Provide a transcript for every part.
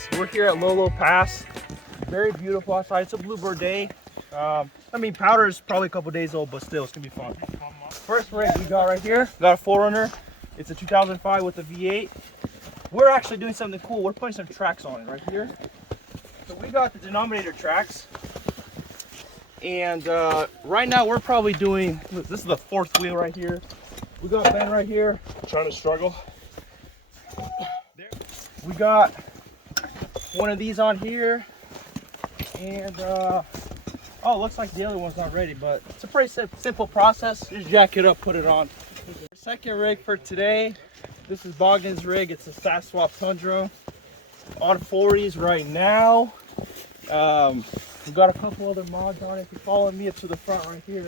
guys, we're here at Lolo Pass. Very beautiful outside. It's a bluebird day. I mean, powder is probably a couple days old, but still, it's gonna be fun. First rig we got right here, got a 4runner. It's a 2005 with a V8. We're actually doing something cool. We're putting some tracks on it right here. So we got the denominator tracks, and right now we're probably doing. Look, this is the fourth wheel right here. We got Ben right here trying to struggle. We got one of these on here, and oh, looks like the other one's not ready, but it's a pretty simple process. Just jack it up, put it on. Second rig for today. This is Bogdan's rig. It's a fast swap Tundra on 40s right now. We've got a couple other mods on it. If you follow me up to the front right here.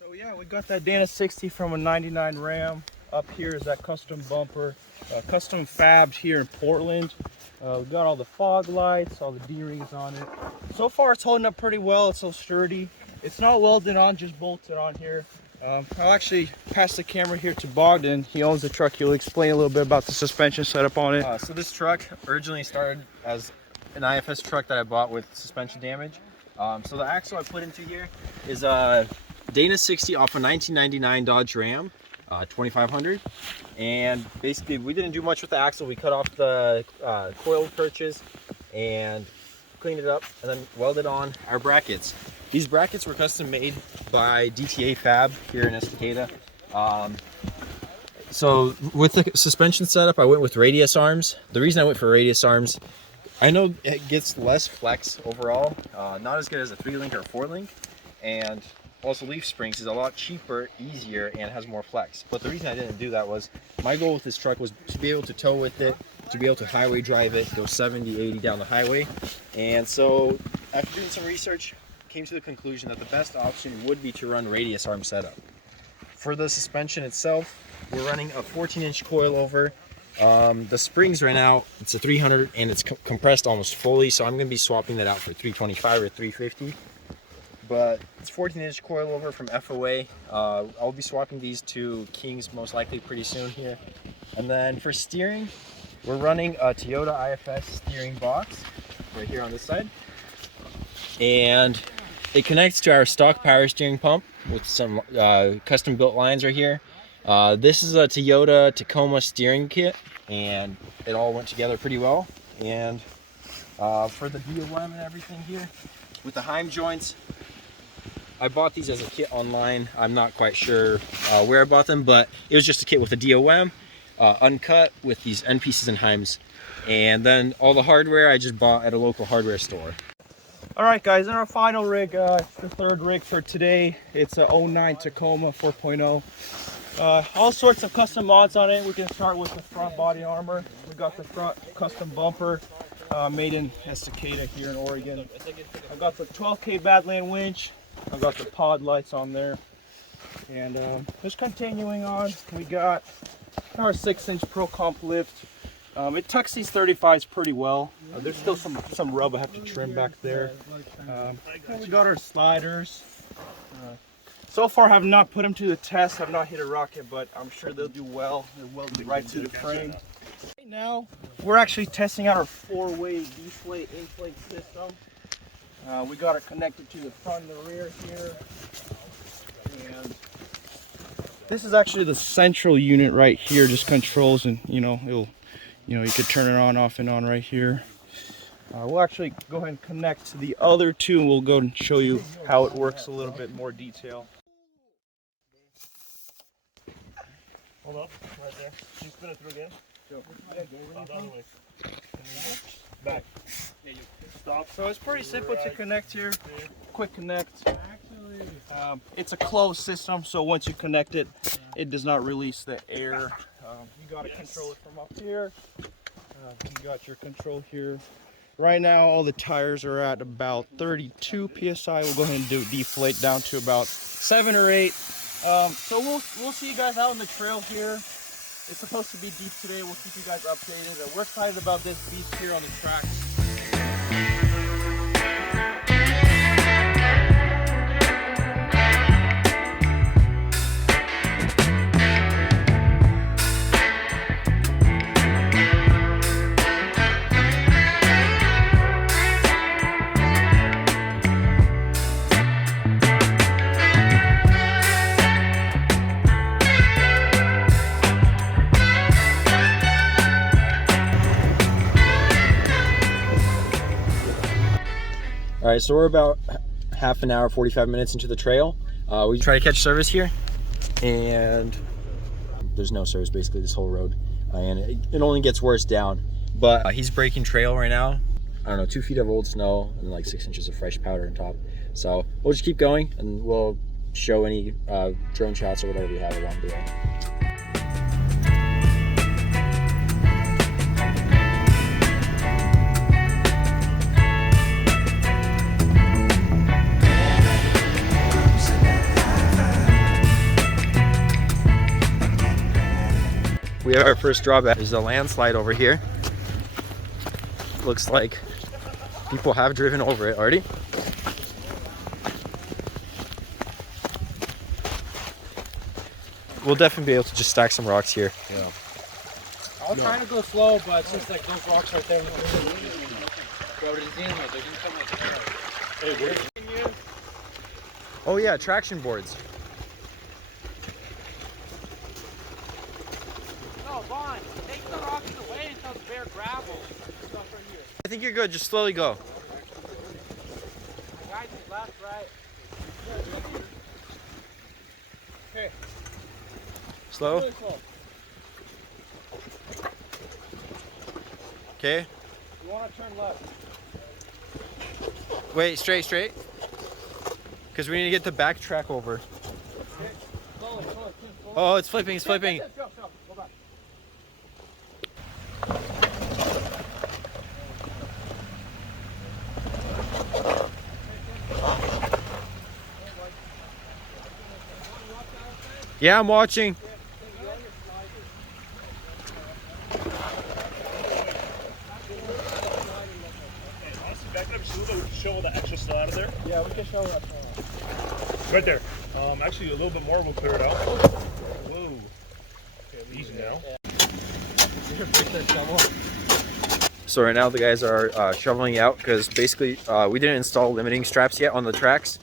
So yeah, we got that Dana 60 from a 99 Ram. Up here is that custom bumper, custom fabbed here in Portland. We got all the fog lights, all the D-rings on it. So far it's holding up pretty well. It's so sturdy. It's not welded on, just bolted on here. I'll actually pass the camera here to Bogdan. He owns the truck. He'll explain a little bit about the suspension setup on it. So this truck originally started as an IFS truck that I bought with suspension damage. So the axle I put into here is a Dana 60 off a 1999 Dodge Ram 2500, and basically we didn't do much with the axle. We cut off the coil perches and cleaned it up, and then welded on our brackets. These brackets were custom made by DTA Fab here in Estacada. So with the suspension setup, I went with radius arms. The reason I went for radius arms, I know it gets less flex overall, not as good as a 3-link or 4-link, and also leaf springs is a lot cheaper, easier, and has more flex. But the reason I didn't do that was my goal with this truck was to be able to tow with it, to be able to highway drive it, go 70, 80 down the highway. And so after doing some research, came to the conclusion that the best option would be to run radius arm setup. For the suspension itself, we're running a 14-inch coilover. The springs right now, it's a 300 and it's compressed almost fully, so I'm going to be swapping that out for 325 or 350. But it's 14-inch coilover from FOA. I'll be swapping these to Kings most likely pretty soon here. And then for steering, we're running a Toyota IFS steering box right here on this side. And it connects to our stock power steering pump with some custom built lines right here. This is a Toyota Tacoma steering kit, and it all went together pretty well. And for the DOM and everything here, with the Heim joints, I bought these as a kit online. I'm not quite sure where I bought them, but it was just a kit with a DOM, uncut with these end pieces and Heims. And then all the hardware I just bought at a local hardware store. All right, guys, and our final rig, the third rig for today. It's a 09 Tacoma 4.0. All sorts of custom mods on it. We can start with the front body armor. We got the front custom bumper made in Estacada here in Oregon. I got the 12K Badland winch. I got the pod lights on there. And just continuing on, we got our 6-inch Pro Comp lift. It tucks these 35s pretty well. There's still some rub I have to trim back there. We got our sliders. So far, have not put them to the test. Have not hit a rocket, but I'm sure they'll do well. They're welded right to the frame. Right now, we're actually testing out our 4-way deflate inflate system. We got it connected to the front and the rear here. And this is actually the central unit right here. Just controls, and you could turn it on, off, and on right here. We'll actually go ahead and connect to the other two, and we'll go and show you how it works a little bit more detail. Hold up, right there. Can you spin it through again? Back. Stop. So it's pretty simple to connect here. Quick connect. It's a closed system, so once you connect it, it does not release the air. You got to control it from up here. You got your control here. Right now, all the tires are at about 32 psi. We'll go ahead and do deflate down to about 7 or 8. So we'll see you guys out on the trail here. It's supposed to be deep today. We'll keep you guys updated. We're excited about this beast here on the track. All right, so we're about half an hour, 45 minutes into the trail. We try to catch service here, and there's no service basically this whole road, and it only gets worse down. But he's breaking trail right now. I don't know, 2 feet of old snow and like 6 inches of fresh powder on top. So we'll just keep going, and we'll show any drone shots or whatever we have along the way. We have our first drawback. There's a landslide over here. Looks like people have driven over it already. We'll definitely be able to just stack some rocks here. Yeah. I was trying to go slow, but since like those rocks right there. Oh yeah, traction boards. No, Vaughn, take the rocks away until it's bare gravel. Stuff right here. I think you're good, just slowly go. Guys, left, right. Okay. Slow. Really slow. Okay. You want to turn left. Wait, straight. Because we need to get the back track over. Okay. Slowly. Oh, it's flipping. Go back. Yeah, I'm watching. Back up just a little bit, we can show the extra slide out of there. Yeah, we can show that. Right there. Actually, a little bit more, we'll clear it out. Whoa. Okay, easy now. So right now the guys are shoveling out because basically we didn't install limiting straps yet on the tracks,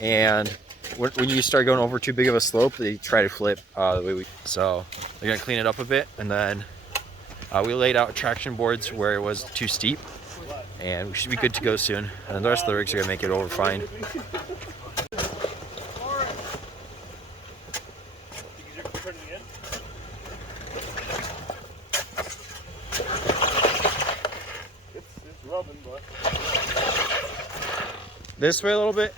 and when you start going over too big of a slope, they try to flip the way we. So they're gonna clean it up a bit, and then we laid out traction boards where it was too steep, and we should be good to go soon. And the rest of the rigs are gonna make it over fine. It's rubbing, but This way a little bit.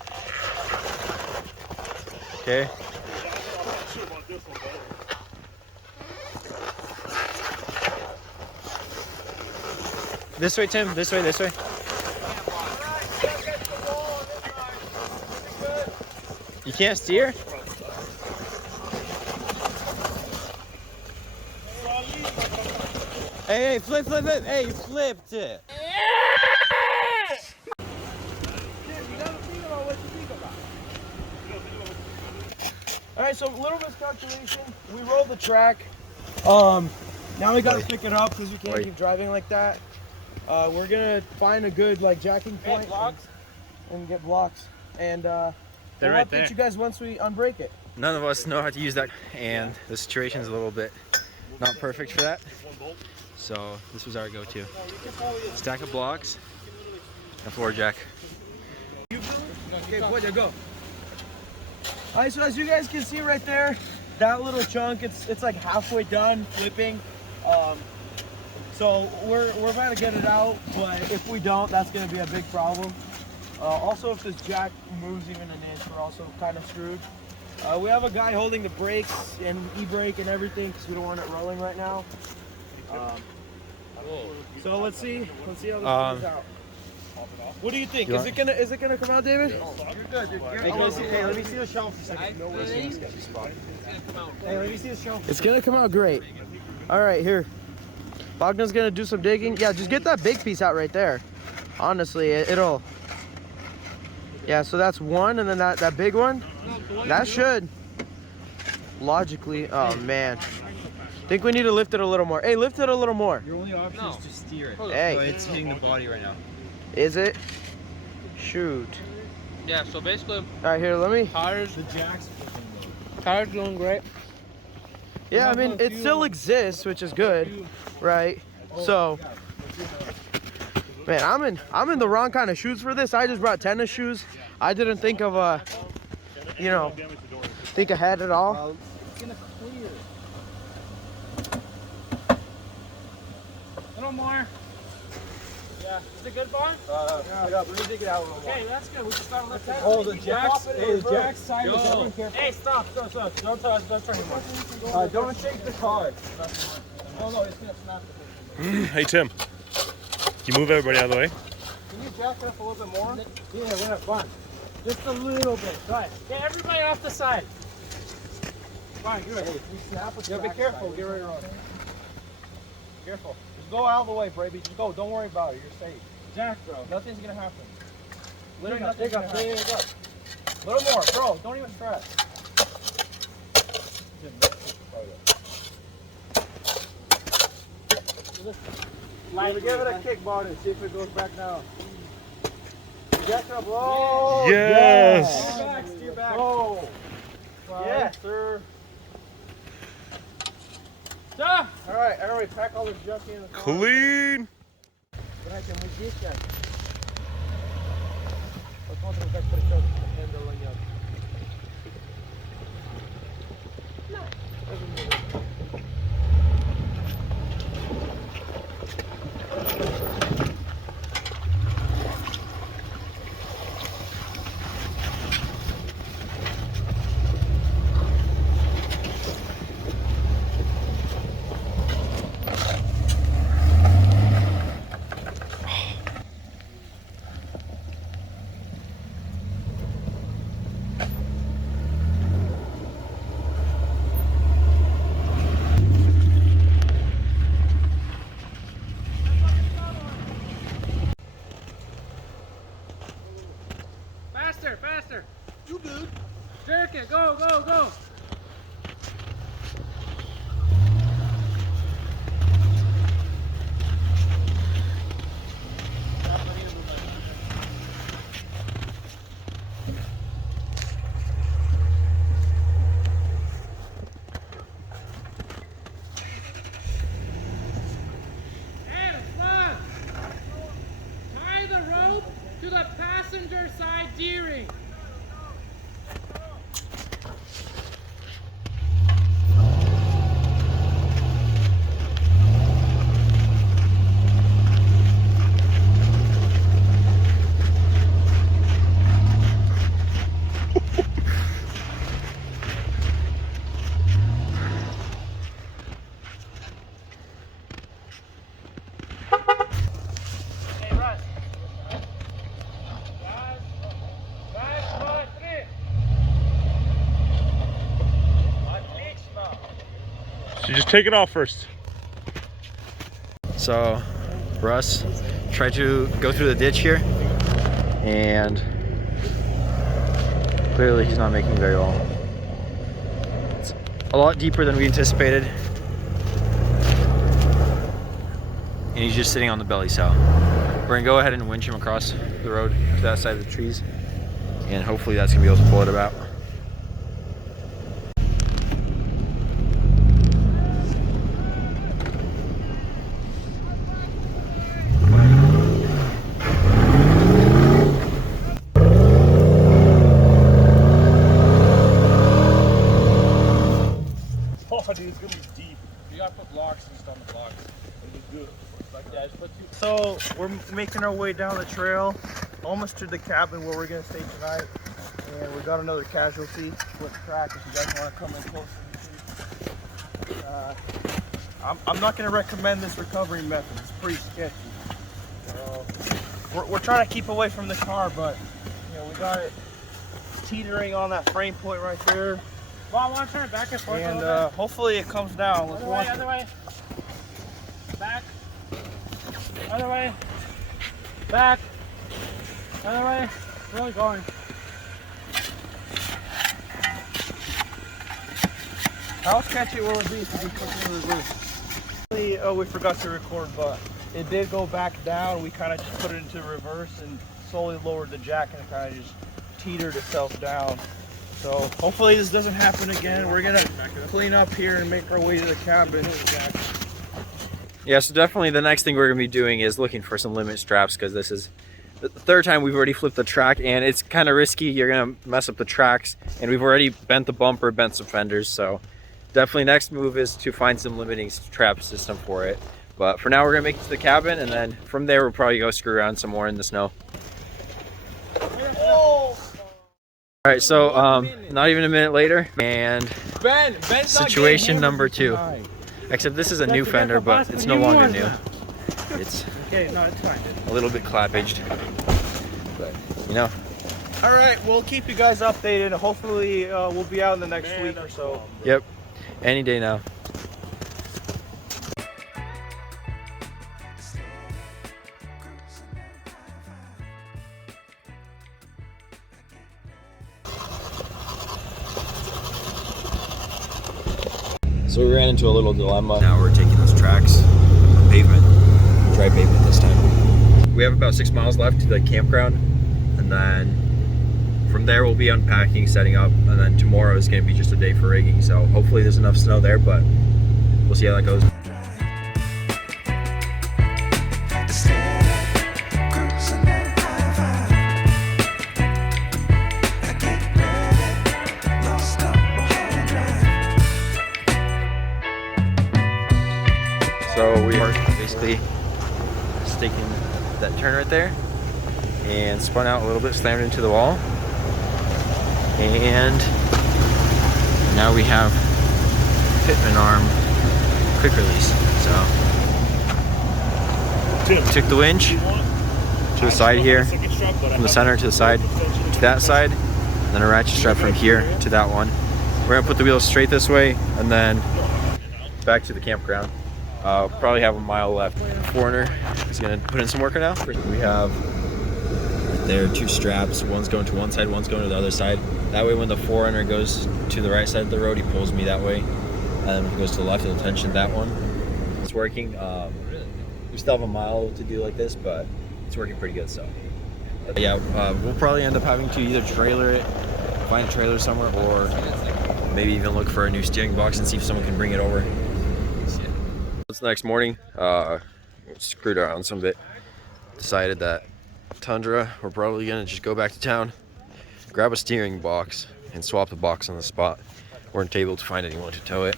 Okay. I'm not sure about this one, but This way, Tim. This way. You can't steer? Hey, flip. Hey, you flipped it. Alright, so a little miscalculation. We rolled the track. Now we gotta pick it up because we can't keep driving like that. We're gonna find a good like jacking point and get blocks. And we'll right update there. you guys once we unbreak it. None of us know how to use that, and the situation's a little bit not perfect for that. So this was our go-to. Stack of blocks and floor jack. Okay, boy, there go. Alright, so as you guys can see right there, that little chunk, it's like halfway done flipping. So we're about to get it out, but if we don't, that's gonna be a big problem. Also, if this jack moves even an inch, we're also kind of screwed. We have a guy holding the brakes and e-brake and everything because we don't want it rolling right now. So let's see how this comes out. What do you think? Is it gonna come out, David? You're good. Hey, let me see the shelf for a second. Hey, let me see the shelf. It's gonna come out great. All right, here. Bogdan's gonna do some digging. Yeah, just get that big piece out right there. Honestly, it'll. Yeah, so that's one, and then that big one. That should logically. Oh man. Think we need to lift it a little more. Hey, lift it a little more. Your only option is to steer it. Hey. So it's hitting the body right now. Is it? Shoot. Yeah, so basically, All right, here, let me. tires, The jack's tires doing great. Yeah, I mean, it still exists, which is good, right? So, Man, I'm in the wrong kind of shoes for this. I just brought tennis shoes. I didn't think of you know, think ahead at all. It's gonna clear. A little more. Yeah. Is it good, Barn? I got let me dig it out a little more. Okay, that's good. We just gotta lift that. Oh, the jacks. Hey, the jacks side is everyone careful. Hey, stop. Don't turn anymore. Don't shake the car. Oh no, it's gonna snap. Hey Tim, can you move everybody out of the way? Can you jack it up a little bit more? Yeah, we're gonna fun. Just a little bit. Right. Get everybody off the side. Fine, good. Hey, if we snap it, yeah, be careful. Get ready to run. Careful. Just go out of the way, baby. Just go. Don't worry about it. You're safe. Jack, bro. Nothing's gonna happen. Literally nothing's gonna happen. A little more, bro. Don't even stress. Give it a kick, ball and see if it goes back down. Jack up. Oh, Yes. Steer back, steer back. Oh. Yes, sir. Stop. All right, everybody, pack all this junk in the car. Clean. Faster. You good. Jerk it. Go. Adam, come. Tie the rope to the passenger side D-ring. Hey, Russ. Right, 3. So you just take it off first. So Russ tried to go through the ditch here, and clearly he's not making very well. It's a lot deeper than we anticipated, and he's just sitting on the belly, so we're gonna go ahead and winch him across the road to that side of the trees, and hopefully that's gonna be able to pull it about. Oh, dude, it's gonna be deep. You gotta put blocks and stuff on the blocks. Good. Like that. So we're making our way down the trail, almost to the cabin where we're gonna stay tonight. And we got another casualty with crack. If you guys want to come in close. I'm not gonna recommend this recovery method. It's pretty sketchy. We're trying to keep away from the car, but you know we got it teetering on that frame point right there. Well, I want to turn it back and forth a And little bit. hopefully it comes down. Let's watch it. Other way. Back. Other way. Back. Other way. Really going. How sketchy will it be if we put it in reverse? Oh, we forgot to record, but it did go back down. We kind of just put it into reverse and slowly lowered the jack, and it kind of just teetered itself down. So hopefully this doesn't happen again. We're gonna clean up here and make our way to the cabin. Yeah, so definitely the next thing we're gonna be doing is looking for some limit straps, because this is the third time we've already flipped the track, and it's kind of risky. You're gonna mess up the tracks, and we've already bent the bumper, bent some fenders. So definitely next move is to find some limiting strap system for it. But for now, we're gonna make it to the cabin, and then from there we'll probably go screw around some more in the snow. All right, so not even a minute later, and situation number 2. Except this is a new fender, but it's no longer new. It's Okay, no, it's fine. a little bit clappaged, but you know. All right, we'll keep you guys updated. Hopefully, we'll be out in the next week or so. Yep, any day now. So we ran into a little dilemma. Now we're taking those tracks, pavement, dry pavement this time. We have about 6 miles left to the campground, and then from there we'll be unpacking, setting up, and then tomorrow is going to be just a day for rigging. So hopefully there's enough snow there, but we'll see how that goes. So we are basically staking that turn right there and spun out a little bit, slammed into the wall, and now we have Pitman arm quick release. So took the winch to the side here, from the center to the side to that side, then a ratchet strap from here to that one. We're gonna put the wheels straight this way and then back to the campground. Probably have a mile left. 4runner is gonna put in some work now. We have right there 2 straps. One's going to one side, one's going to the other side. That way when the 4runner goes to the right side of the road, he pulls me that way. And then when he goes to the left, it'll tension that one. It's working. We still have a mile to do like this, but it's working pretty good, so. Yeah, we'll probably end up having to either trailer it, find a trailer somewhere, or maybe even look for a new steering box and see if someone can bring it over. It's the next morning. Screwed around some bit. Decided that Tundra, we're probably gonna just go back to town, grab a steering box, and swap the box on the spot. Weren't able to find anyone to tow it,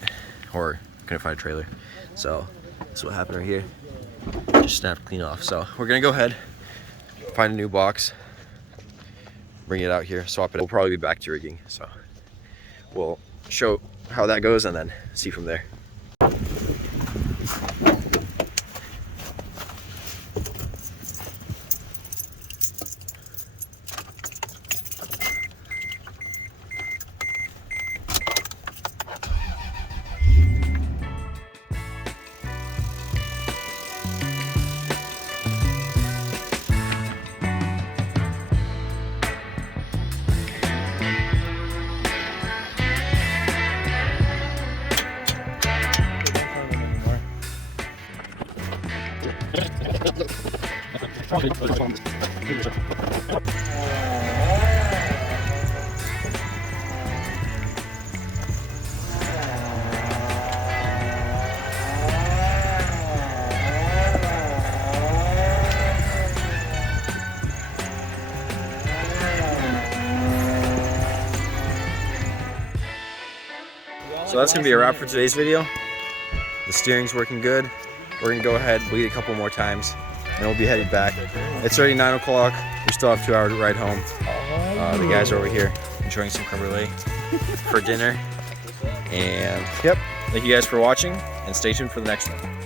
or couldn't find a trailer. So that's what happened right here. Just snapped clean off. So we're gonna go ahead, find a new box, bring it out here, swap it. We'll probably be back to rigging. So we'll show how that goes and then see from there. So that's gonna be a wrap for today's video. The steering's working good. We're gonna go ahead, bleed a couple more times, and we'll be headed back. It's already 9 o'clock. We still have 2 hours to ride home. The guys are over here enjoying some creme brulee for dinner. And yep, thank you guys for watching, and stay tuned for the next one.